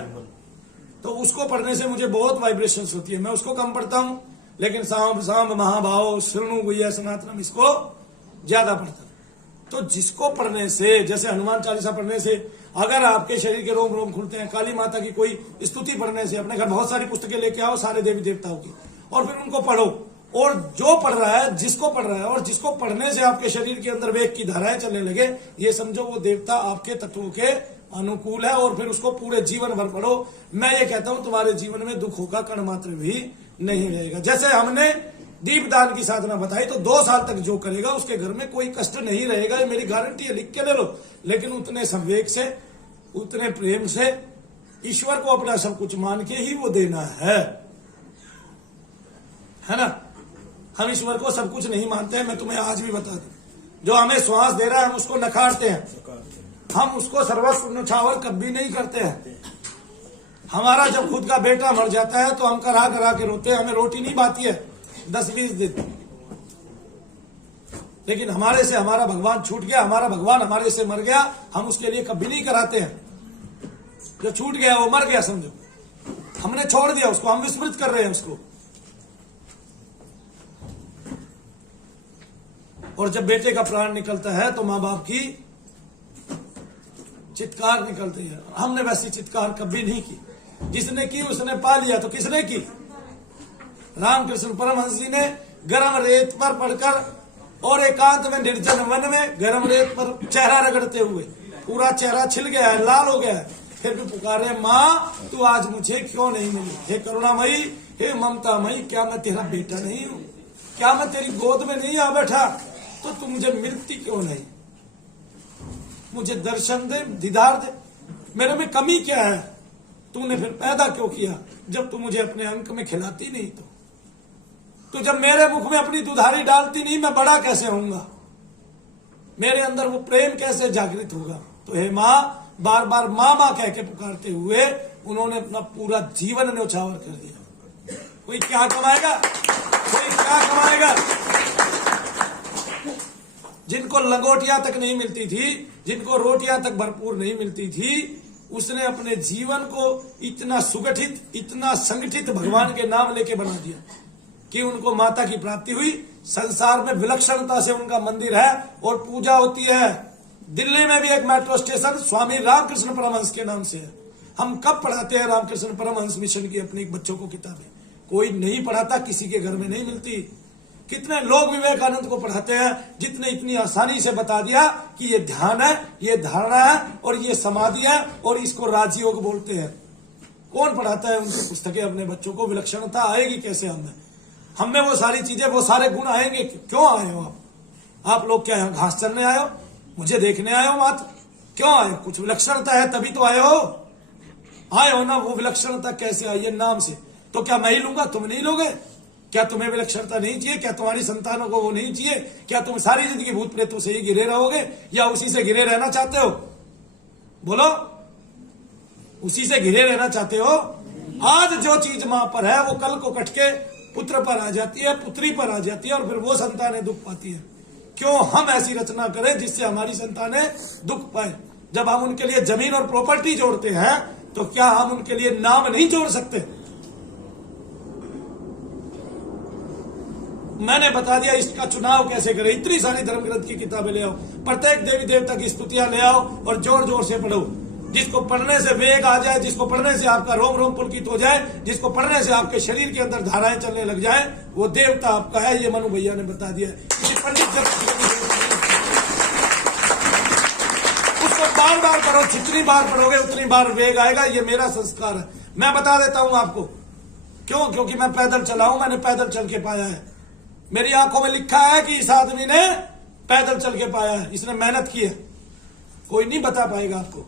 तो उसको पढ़ने से मुझे बहुत वाइब्रेशंस होती है, मैं उसको कम पढ़ता हूं, लेकिन सांब सांब महाभाव शृणु गुह्य सनातनम इसको ज्यादा पढ़ता हूं। तो जिसको पढ़ने से, जैसे हनुमान चालीसा पढ़ने से अगर आपके शरीर के रोम रोम खुलते हैं, काली माता की कोई स्तुति पढ़ने से, अपने घर बहुत सारी पुस्तकें लेके आओ सारे देवी देवताओं की और फिर उनको पढ़ो, और जो पढ़ रहा है, जिसको पढ़ रहा है और जिसको पढ़ने से आपके शरीर के अंदर वेग की धाराएं चलने लगे, ये समझो वो देवता आपके तत्वों के अनुकूल है और फिर उसको पूरे जीवन भर पढ़ो। मैं ये कहता हूं तुम्हारे जीवन में दुखों का कण मात्र भी नहीं रहेगा। जैसे हमने दीपदान की साधना बताई, तो 2 साल तक जो करेगा उसके घर में कोई कष्ट नहीं रहेगा, ये मेरी गारंटी है, लिख के ले लो। लेकिन उतने संवेग से, उतने प्रेम से, ईश्वर को अपना सब कुछ मान के ही वो देना है ना। हम ईश्वर को सब कुछ नहीं मानते हैं, मैं तुम्हें आज भी बता दूं। जो हमें श्वास दे रहा है हम उसको नकारते हैं, हम उसको सर्वस्व न्यौछावर कभी नहीं करते हैं। हमारा जब खुद का बेटा मर जाता है तो हम करा करा के रोते हैं, हमें रोटी नहीं पाती है 10-20 दिन। लेकिन हमारे से हमारा भगवान छूट गया, हमारा भगवान हमारे से मर गया, हम उसके लिए कभी नहीं कराते हैं। जो छूट गया वो मर गया समझो, हमने छोड़ दिया उसको, हम विस्मृत कर रहे हैं उसको। और जब बेटे का प्राण निकलता है तो माँ बाप की चित्कार निकलती है। हमने वैसी चित्कार कभी नहीं की, जिसने की उसने पा लिया। तो किसने की? रामकृष्ण परमहंस जी ने गर्म रेत पर पड़कर और एकांत में निर्जन वन में गर्म रेत पर चेहरा रगड़ते हुए, पूरा चेहरा छिल गया है, लाल हो गया है, फिर भी पुकारे, माँ तू आज मुझे क्यों नहीं मिली? हे करुणामयी, हे ममतामयी, क्या मैं तेरा बेटा नहीं हूँ? क्या मैं तेरी गोद में नहीं आ बैठा? तो तू मुझे मिलती क्यों नहीं? मुझे दर्शन दे, दीदार दे, मेरे में कमी क्या है? तूने फिर पैदा क्यों किया जब तू मुझे अपने अंक में खिलाती नहीं? तो जब मेरे मुख में अपनी दुधारी डालती नहीं, मैं बड़ा कैसे होऊंगा? मेरे अंदर वो प्रेम कैसे जागृत होगा? तो हे माँ, बार बार माँ माँ कह के पुकारते हुए उन्होंने अपना पूरा जीवन न्यौछावर कर दिया। कोई क्या कमाएगा? कोई क्या कमाएगा? जिनको लंगोटियां तक नहीं मिलती थी, जिनको रोटियां तक भरपूर नहीं मिलती थी, उसने अपने जीवन को इतना सुगठित, इतना संगठित भगवान के नाम लेके बना दिया कि उनको माता की प्राप्ति हुई। संसार में विलक्षणता से उनका मंदिर है और पूजा होती है। दिल्ली में भी एक मेट्रो स्टेशन स्वामी रामकृष्ण परमहंस के नाम से है। हम कब पढ़ाते हैं रामकृष्ण परमहंस मिशन की अपने बच्चों को किताबें? कोई नहीं पढ़ाता, किसी के घर में नहीं मिलती। कितने लोग विवेकानंद को पढ़ाते हैं, जितने इतनी आसानी से बता दिया कि ये ध्यान है, ये धारणा है और ये समाधि है और इसको राजयोग बोलते हैं। कौन पढ़ाता है उनको पुस्तकें अपने बच्चों को? विलक्षणता आएगी कैसे हम में वो सारी चीजें, वो सारे गुण आएंगे? क्यों आए हो आप लोग? क्या घास चरने आए हो? मुझे देखने आए हो मात्र? क्यों आए हो? कुछ विलक्षणता है तभी तो आए हो ना। वो विलक्षणता कैसे आई है? नाम से। तो क्या मैं ही लूंगा, तुम नहीं लोगे? क्या तुम्हें विलक्षणता नहीं चाहिए? क्या तुम्हारी संतानों को वो नहीं चाहिए? क्या तुम सारी जिंदगी भूत प्रेतों से ही घिरे रहोगे या उसी से घिरे रहना चाहते हो? बोलो, उसी से घिरे रहना चाहते हो? आज जो चीज मां पर है वो कल को कट के पुत्र पर आ जाती है, पुत्री पर आ जाती है और फिर वो संतानें दुख पाती है। क्यों हम ऐसी रचना करें जिससे हमारी संतानें दुख पाए? जब हम उनके लिए जमीन और प्रॉपर्टी जोड़ते हैं तो क्या हम उनके लिए नाम नहीं जोड़ सकते? मैंने बता दिया इसका चुनाव कैसे करें। इतनी सारी धर्म ग्रंथ की किताबें ले आओ, प्रत्येक देवी देवता की स्तुतियां ले आओ और जोर जोर से पढ़ो। जिसको पढ़ने से वेग आ जाए, जिसको पढ़ने से आपका रोम रोम पुलकित हो जाए, जिसको पढ़ने से आपके शरीर के अंदर धाराएं चलने लग जाए, वो देवता आपका है। ये मनु भैया ने बता दिया है। पंडित उसको बार बार पढ़ो, जितनी बार पढ़ोगे उतनी बार वेग आएगा। ये मेरा संस्कार है। मैं बता देता हूं आपको क्यों? क्योंकि मैं पैदल चला हूं, मैंने पैदल चल के पाया है। मेरी आंखों में लिखा है कि इस आदमी ने पैदल चल के पाया है, इसने मेहनत की है। कोई नहीं बता पाएगा आपको।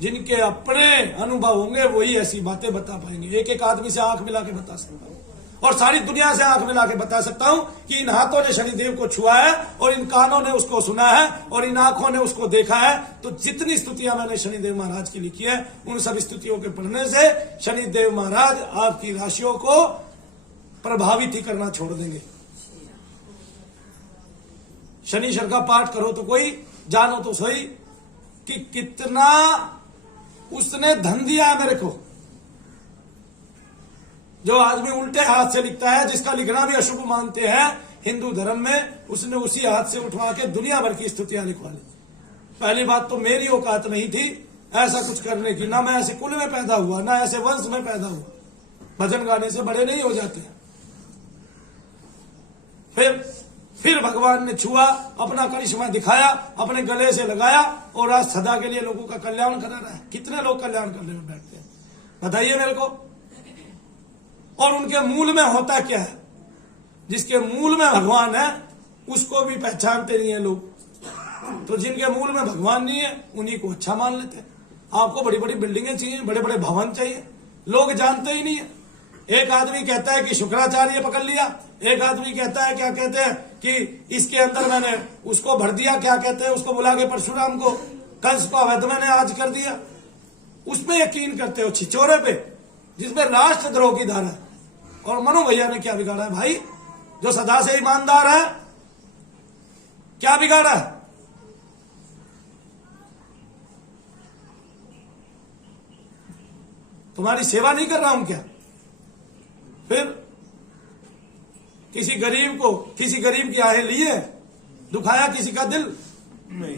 जिनके अपने अनुभव होंगे वही ऐसी बातें बता पाएंगे। एक एक आदमी से आंख मिला के बता सकता हूं, और सारी दुनिया से आंख मिला के बता सकता हूं कि इन हाथों ने शनिदेव को छुआ है, और इन कानों ने उसको सुना है, और इन आंखों ने उसको देखा है। तो जितनी स्तुतियां मैंने शनिदेव महाराज की लिखी है, उन सब स्तुतियों के पढ़ने से शनिदेव महाराज आपकी राशियों को प्रभावित ही करना छोड़ देंगे। शनिश्चर का पाठ करो तो कोई, जानो तो सही कि कितना उसने धन दिया है मेरे को। जो आदमी उल्टे हाथ से लिखता है, जिसका लिखना भी अशुभ मानते हैं हिंदू धर्म में, उसने उसी हाथ से उठवा के दुनिया भर की स्तुतियां लिखवा ली। पहली बात तो मेरी औकात नहीं थी ऐसा कुछ करने की, ना मैं ऐसे कुल में पैदा हुआ, ना ऐसे वंश में पैदा हुआ। भजन गाने से बड़े नहीं हो जाते। फिर भगवान ने छुआ, अपना करिश्मा दिखाया, अपने गले से लगाया, और आज सदा के लिए लोगों का कल्याण करा रहा है। कितने लोग कल्याण करने में बैठते हैं बताइए मेरे को। और उनके मूल में होता क्या है? जिसके मूल में भगवान है उसको भी पहचानते नहीं है लोग। तो जिनके मूल में भगवान नहीं है उन्हीं को अच्छा मान लेते हैं। आपको बड़ी बड़ी बिल्डिंगें चाहिए, बड़े बड़े भवन चाहिए, लोग जानते ही नहीं है। एक आदमी कहता है कि शुक्राचार्य पकड़ लिया, एक आदमी कहता है क्या कहते हैं कि इसके अंदर मैंने उसको भर दिया, क्या कहते हैं उसको बुला के परशुराम को, कंस को अवैध मैंने आज कर दिया। उसमें यकीन करते हो छिचोरे पे, जिसमें राष्ट्रद्रोह की धारा है। और मनु भैया ने क्या बिगाड़ा है भाई? जो सदा से ईमानदार है, क्या बिगाड़ा है? तुम्हारी सेवा नहीं कर रहा हूं क्या? फिर किसी गरीब की आहें लिए, दुखाया किसी का दिल नहीं।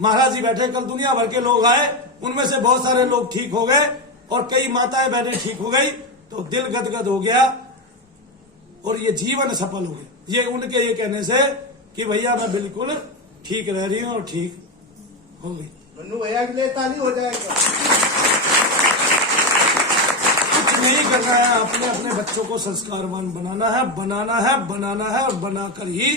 महाराज जी बैठे, कल दुनिया भर के लोग आए, उनमें से बहुत सारे लोग ठीक हो गए और कई माताएं बहनें ठीक हो गई, तो दिल गदगद हो गया और ये जीवन सफल हो गया। ये उनके ये कहने से कि भैया मैं बिल्कुल ठीक रह रही हूं और ठीक हो गई। मन्नू भैया के लिए ताली हो जाएगा। नहीं करना है, अपने अपने बच्चों को संस्कारवान बनाना है और बनाकर ही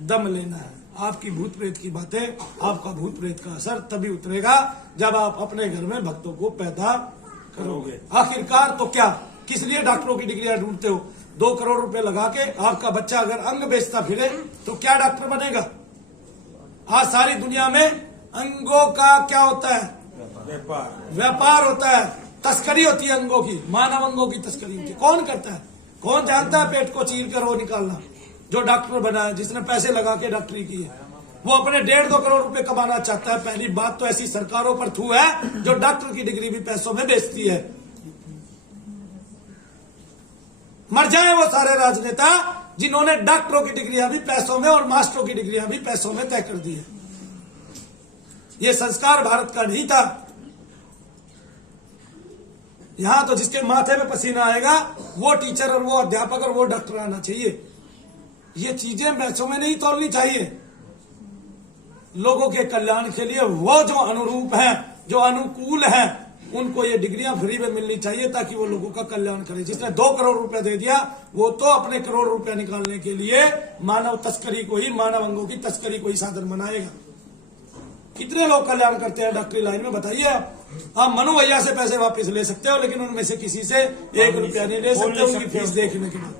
दम लेना है। आपकी भूत प्रेत की बातें, आपका भूत प्रेत का असर तभी उतरेगा जब आप अपने घर में भक्तों को पैदा करोगे। आखिरकार तो क्या, किस लिए डॉक्टरों की डिग्रियां ढूंढते हो? 2 करोड़ रुपए लगा के आपका बच्चा अगर अंग बेचता फिरे तो क्या डॉक्टर बनेगा? आज सारी दुनिया में अंगों का क्या होता है? व्यापार होता है, तस्करी होती है अंगों की, मानव अंगों की तस्करी होती है। कौन करता है? कौन जानता है पेट को चीर कर वो निकालना? जो डॉक्टर बना है, जिसने पैसे लगा के डॉक्टरी की है, वो अपने 1.5-2 करोड़ रुपए कमाना चाहता है। पहली बात तो ऐसी सरकारों पर थू है जो डॉक्टर की डिग्री भी पैसों में बेचती है। मर जाए वो सारे राजनेता जिन्होंने डॉक्टरों की डिग्रियां भी पैसों में और मास्टरों की डिग्रियां भी पैसों में तय कर दी है। ये संस्कार भारत का नहीं था। यहां तो जिसके माथे में पसीना आएगा वो टीचर और वो अध्यापक और वो डॉक्टर आना चाहिए। ये चीजें पैसों में नहीं तोड़नी चाहिए। लोगों के कल्याण के लिए वो जो अनुरूप है, जो अनुकूल है, उनको ये डिग्रियां फ्री में मिलनी चाहिए ताकि वो लोगों का कल्याण करे। जिसने 2 करोड़ रुपए दे दिया वो तो अपने करोड़ रुपए निकालने के लिए मानव तस्करी को ही, मानव अंगों की तस्करी को ही साधन बनाएगा। कितने लोग कल्याण करते हैं डॉक्टरी लाइन में बताइए आप मनु भैया से पैसे वापस ले सकते हो, लेकिन उनमें से किसी से 1 रुपया नहीं ले सकते उनकी फीस देखने के बाद।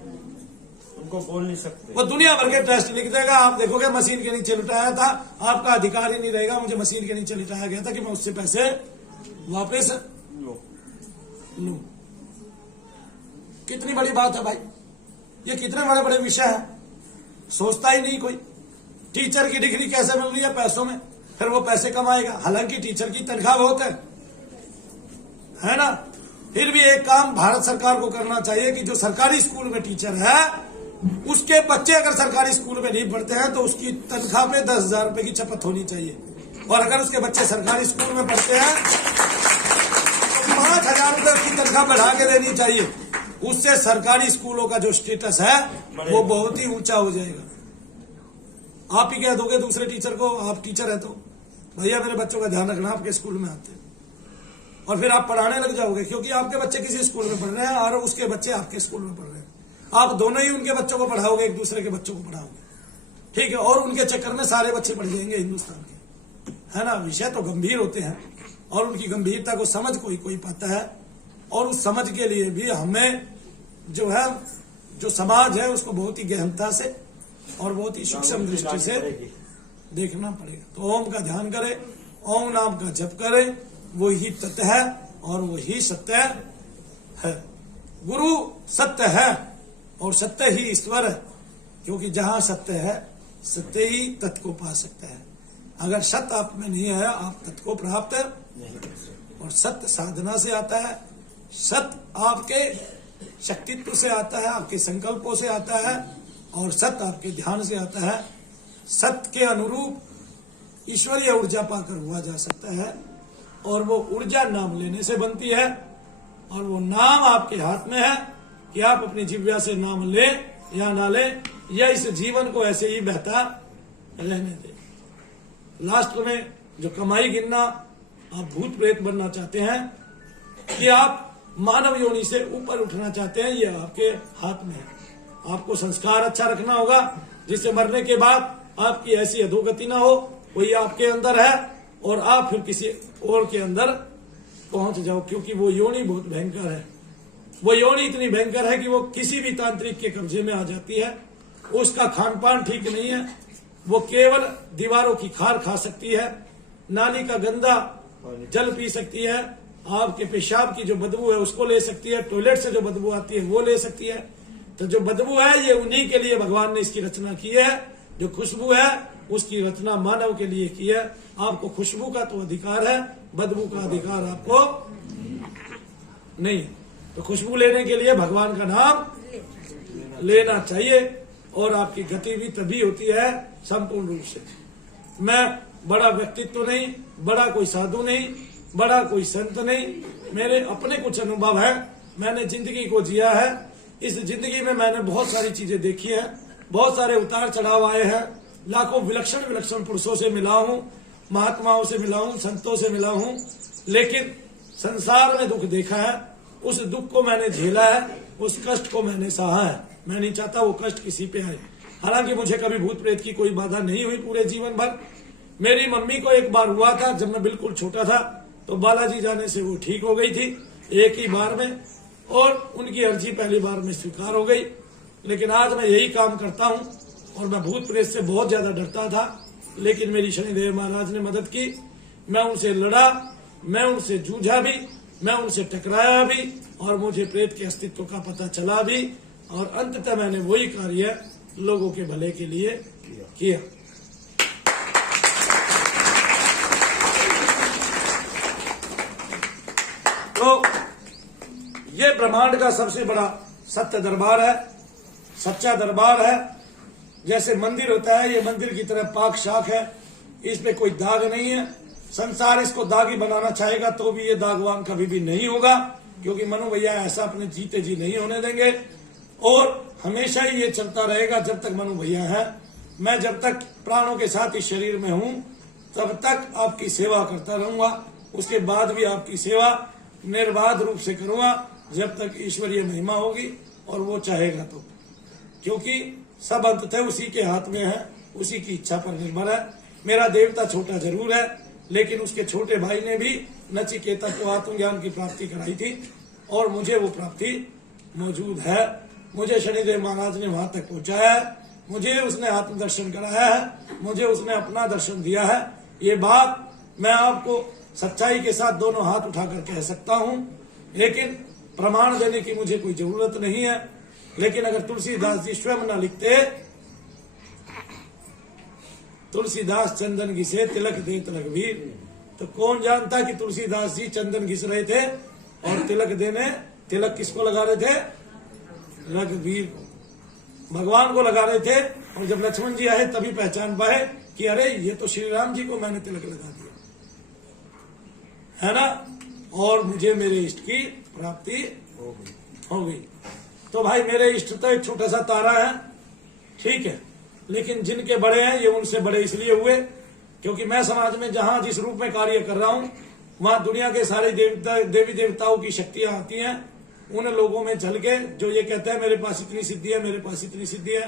उनको बोल नहीं सकते। वो दुनिया भर के टेस्ट लिख देगा, आप देखोगे मशीन के नीचे लुटाया था, आपका अधिकार ही नहीं रहेगा मुझे मशीन के नीचे लिटाया गया था कि मैं उससे पैसे वापस लूं। कितनी बड़ी बात है भाई, ये कितने बड़े बड़े विषय है, सोचता ही नहीं कोई। टीचर की डिग्री कैसे मिल रही है? पैसों में, फिर वो पैसे कमाएगा। हालांकि टीचर की तनख्वाह बहुत है ना। फिर भी एक काम भारत सरकार को करना चाहिए कि जो सरकारी स्कूल में टीचर है उसके बच्चे अगर सरकारी स्कूल में नहीं पढ़ते हैं तो उसकी तनख्वाह पे 10,000 रुपए की चपत होनी चाहिए। और अगर उसके बच्चे सरकारी स्कूल में पढ़ते हैं तो 5,000 रुपए की तनख्वाह बढ़ा के देनी चाहिए। उससे सरकारी स्कूलों का जो स्टेटस है वो बहुत ही ऊंचा हो जाएगा। आप ही कह दोगे दूसरे टीचर को, आप टीचर है तो भैया मेरे बच्चों का ध्यान रखना आपके स्कूल में आते हैं, और फिर आप पढ़ाने लग जाओगे क्योंकि आपके बच्चे किसी स्कूल में पढ़ रहे हैं और उसके बच्चे आपके स्कूल में पढ़ रहे हैं। आप दोनों ही उनके बच्चों को पढ़ाओगे, एक दूसरे के बच्चों को पढ़ाओगे। ठीक है, और उनके चक्कर में सारे बच्चे पढ़ जाएंगे हिंदुस्तान के, है ना। विषय तो गंभीर होते हैं और उनकी गंभीरता को समझ कोई कोई पाता है, और उस समझ के लिए भी हमें जो है, जो समाज है उसको बहुत ही गहनता से और बहुत ही सूक्ष्म दृष्टि से देखना पड़ेगा। तो ओम का ध्यान करें, ओम नाम का जप करें, वो ही तत्व है और वही सत्य है। गुरु सत्य है और सत्य ही ईश्वर है, क्योंकि जहां सत्य है सत्य ही तत्व को पा सकता है। अगर सत्य आप में नहीं है, आप तत्व को प्राप्त नहीं कर सकते। और सत्य साधना से आता है, सत्य आपके शक्तित्व से आता है, आपके संकल्पों से आता है, और सत्य आपके ध्यान से आता है। सत्य के अनुरूप ईश्वरीय ऊर्जा पाकर हुआ जा सकता है, और वो ऊर्जा नाम लेने से बनती है, और वो नाम आपके हाथ में है कि आप अपनी जिह्वा से नाम ले या ना ले, या इस जीवन को ऐसे ही बहता रहने दे। लास्ट में जो कमाई गिनना, आप भूत प्रेत बनना चाहते हैं कि आप मानव योनि से ऊपर उठना चाहते हैं, ये आपके हाथ में है। आपको संस्कार अच्छा रखना होगा, जिससे मरने के बाद आपकी ऐसी अधोगति ना हो, वही आपके अंदर है, और आप फिर किसी और के अंदर पहुंच जाओ, क्योंकि वो योनि बहुत भयंकर है। वो योनि इतनी भयंकर है कि वो किसी भी तांत्रिक के कब्जे में आ जाती है। उसका खान पान ठीक नहीं है, वो केवल दीवारों की खार खा सकती है, नाली का गंदा जल पी सकती है, आपके पेशाब की जो बदबू है उसको ले सकती है, टॉयलेट से जो बदबू आती है वो ले सकती है। तो जो बदबू है ये उन्हीं के लिए भगवान ने इसकी रचना की है। जो खुशबू है उसकी रचना मानव के लिए की है। आपको खुशबू का तो अधिकार है, बदबू का अधिकार आपको नहीं। तो खुशबू लेने के लिए भगवान का नाम लेना चाहिए, और आपकी गति भी तभी होती है संपूर्ण रूप से। मैं बड़ा व्यक्तित्व नहीं, बड़ा कोई साधु नहीं, बड़ा कोई संत नहीं, मेरे अपने कुछ अनुभव है, मैंने जिंदगी को जिया है। इस जिंदगी में मैंने बहुत सारी चीजें देखी है, बहुत सारे उतार चढ़ाव आए हैं, लाखों विलक्षण विलक्षण पुरुषों से मिला हूं, महात्माओं से मिला हूं, संतों से मिला हूं, लेकिन संसार में दुख देखा है, उस दुख को मैंने झेला है, उस कष्ट को मैंने सहा है। मैं नहीं चाहता वो कष्ट किसी पे आए। हालांकि मुझे कभी भूत प्रेत की कोई बाधा नहीं हुई पूरे जीवन भर। मेरी मम्मी को एक बार हुआ था, जब मैं बिल्कुल छोटा था, तो बालाजी जाने से वो ठीक हो गई थी एक ही बार में, और उनकी अर्जी पहली बार में स्वीकार हो गई। लेकिन आज मैं यही काम करता हूं, और मैं भूत प्रेत से बहुत ज्यादा डरता था, लेकिन मेरी शनिदेव महाराज ने मदद की। मैं उनसे लड़ा, मैं उनसे जूझा भी, मैं उनसे टकराया भी, और मुझे प्रेत के अस्तित्व का पता चला भी, और अंततः मैंने वही कार्य लोगों के भले के लिए किया। तो ये ब्रह्मांड का सबसे बड़ा सत्य दरबार है, सच्चा दरबार है। जैसे मंदिर होता है, ये मंदिर की तरह पाक शाक है, इसमें कोई दाग नहीं है। संसार इसको दागी बनाना चाहेगा तो भी ये दागवान कभी भी नहीं होगा, क्योंकि मनु भैया ऐसा अपने जीते जी नहीं होने देंगे, और हमेशा ही ये चलता रहेगा जब तक मनु भैया है। मैं जब तक प्राणों के साथ इस शरीर में हूं, तब तक आपकी सेवा करता रहूंगा। उसके बाद भी आपकी सेवा निर्बाध रूप से करूंगा, जब तक ईश्वरीय महिमा होगी और वो चाहेगा तो, क्योंकि सब अंततः उसी के हाथ में है, उसी की इच्छा पर निर्भर है। मेरा देवता छोटा जरूर है, लेकिन उसके छोटे भाई ने भी नचिकेता को आत्मज्ञान की प्राप्ति कराई थी, और मुझे वो प्राप्ति मौजूद है। मुझे शनिदेव महाराज ने वहां तक पहुंचाया है, मुझे उसने आत्मदर्शन कराया है, मुझे उसने अपना दर्शन दिया है। ये बात मैं आपको सच्चाई के साथ दोनों हाथ उठाकर कह सकता हूं, लेकिन प्रमाण देने की मुझे कोई जरूरत नहीं है। लेकिन अगर तुलसीदास जी स्वयं न लिखते, तुलसीदास चंदन घिसे तिलक दे तिलक वीर, तो कौन जानता कि तुलसीदास जी चंदन घिस रहे थे और तिलक देने, तिलक किसको लगा रहे थे? रघुवीर को, भगवान को लगा रहे थे। और जब लक्ष्मण जी आए तभी पहचान पाए कि अरे ये तो श्री राम जी को मैंने तिलक लगा दिया, है ना, और मुझे मेरे इष्ट की प्राप्ति हो गई। तो भाई मेरे इष्ट तो एक छोटा सा तारा है, ठीक है, लेकिन जिनके बड़े हैं ये उनसे बड़े इसलिए हुए क्योंकि मैं समाज में जहां जिस रूप में कार्य कर रहा हूं, वहां दुनिया के सारे देवी देवताओं की शक्तियां आती हैं उन लोगों में झल के, जो ये कहते हैं मेरे पास इतनी सिद्धि है, मेरे पास इतनी सिद्धि है।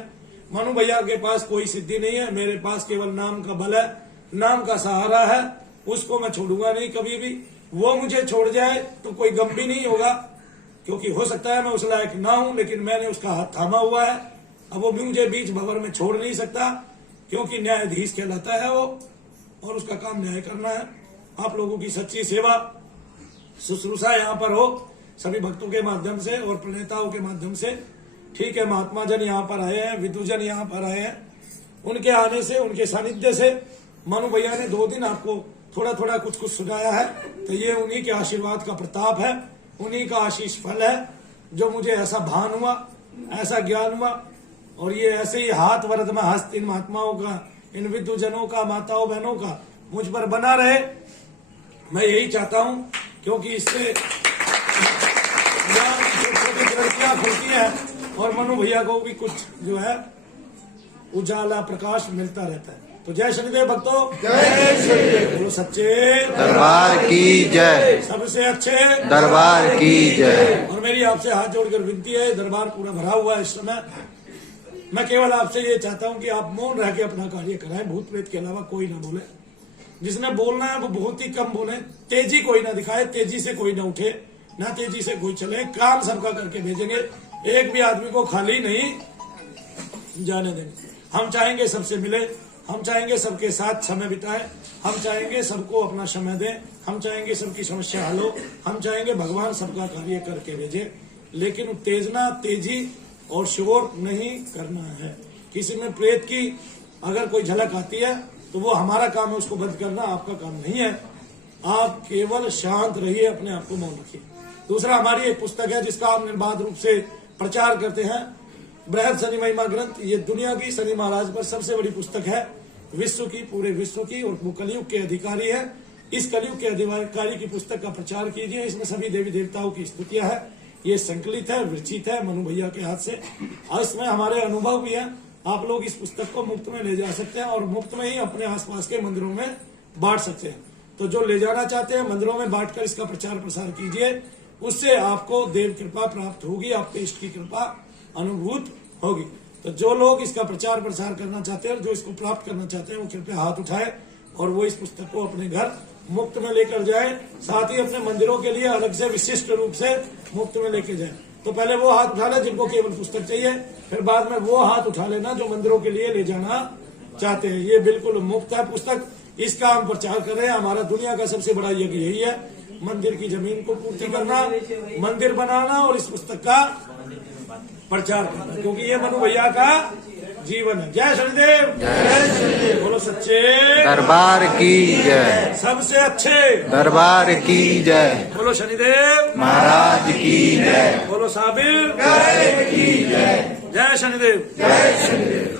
मनु भैया के पास कोई सिद्धि नहीं है, मेरे पास केवल नाम का बल है, नाम का सहारा है, उसको मैं छोड़ूंगा नहीं कभी भी। वो मुझे छोड़ जाए तो कोई गम भी नहीं होगा, क्योंकि हो सकता है मैं उस लायक ना हूं, लेकिन मैंने उसका हाथ थामा हुआ है। अब वो भी मुझे बीच भंवर में छोड़ नहीं सकता, क्योंकि न्यायाधीश कहलाता है वो, और उसका काम न्याय करना है। आप लोगों की सच्ची सेवा शुश्रूषा यहाँ पर हो, सभी भक्तों के माध्यम से और प्रणेताओं के माध्यम से। ठीक है, महात्मा जन यहाँ पर आए हैं, विदुजन यहाँ पर आए हैं, उनके आने से, उनके सानिध्य से मनु भैया ने 2 दिन आपको थोड़ा थोड़ा कुछ कुछ सुनाया है, तो ये उन्हीं के आशीर्वाद का प्रताप है, उन्हीं का आशीष फल है, जो मुझे ऐसा भान हुआ, ऐसा ज्ञान हुआ। और ये ऐसे ही हाथ वरद में हस्त इन महात्माओं का, इन विद्वजनों का, माताओं बहनों का मुझ पर बना रहे, मैं यही चाहता हूं, क्योंकि इससे छोटी लड़कियां खुलती है और मनु भैया को भी कुछ जो है उजाला प्रकाश मिलता रहता है। तो जय शनिदेव भक्तों, जय शनिदेव। बोलो सच्चे दरबार की जय, सबसे अच्छे दरबार की जय। और मेरी आपसे हाथ जोड़कर विनती है, दरबार पूरा भरा हुआ है इस समय, मैं केवल आपसे ये चाहता हूं कि आप मौन रह के अपना कार्य कराएं, भूत प्रेत के अलावा कोई ना बोले। जिसने बोलना है वो बहुत ही कम बोले, तेजी कोई ना दिखाए, तेजी से कोई ना उठे, ना तेजी से कोई चले, काम सबका करके भेजेंगे, एक भी आदमी को खाली नहीं जाने देंगे। हम चाहेंगे सबसे मिले, हम चाहेंगे सबके साथ समय बिताए, हम चाहेंगे सबको अपना समय दें, हम चाहेंगे सबकी समस्या हल हो, हम चाहेंगे भगवान सबका कार्य करके भेजे, लेकिन उत्तेजना, तेजी और शोर नहीं करना है। किसी में प्रेत की अगर कोई झलक आती है तो वो हमारा काम है, उसको बंद करना आपका काम नहीं है। आप केवल शांत रहिए, अपने आप को मौन रखिए। दूसरा, हमारी एक पुस्तक है जिसका हम निर्बाध रूप से प्रचार करते हैं, बृहद शनि महिमा ग्रंथ। ये दुनिया की शनि महाराज पर सबसे बड़ी पुस्तक है, विश्व की, पूरे विश्व की, और वो कलयुग के अधिकारी है। इस कलयुग के अधिकारी की पुस्तक का प्रचार कीजिए। इसमें सभी देवी देवताओं की स्तुतियां है, ये संकलित है, विरचित है मनु भैया के हाथ से, और इसमें हमारे अनुभव भी है। आप लोग इस पुस्तक को मुफ्त में ले जा सकते हैं और मुफ्त में ही अपने आसपास के मंदिरों में बांट सकते हैं। तो जो ले जाना चाहते हैं मंदिरों में बांटकर इसका प्रचार प्रसार कीजिए, उससे आपको देव कृपा प्राप्त होगी, आपके इष्ट की कृपा अनुभूत होगी। तो जो लोग इसका प्रचार प्रसार करना चाहते हैं, जो इसको प्राप्त करना चाहते हैं, वो कृपया हाथ उठाए और वो इस पुस्तक को अपने घर मुफ्त में लेकर जाए, साथ ही अपने मंदिरों के लिए अलग से विशिष्ट रूप से मुफ्त में लेके जाए। तो पहले वो हाथ उठा ले जिनको केवल पुस्तक चाहिए, फिर बाद में वो हाथ उठा लेना जो मंदिरों के लिए ले जाना चाहते हैं। ये बिल्कुल मुफ्त है पुस्तक, इसका हम प्रचार कर रहे हैं। हमारा दुनिया का सबसे बड़ा यज्ञ यही है, मंदिर की जमीन को पूर्ति करना, मंदिर बनाना और इस पुस्तक का प्रचार करना, क्योंकि ये मनु भैया का जीवन है। जय शनिदेव, जय शनिदेव। बोलो सच्चे दरबार की जय, सबसे अच्छे दरबार की जय। बोलो शनिदेव महाराज की जय, बोलो साबिर की जय। जय शनिदेव, जय शनिदेव।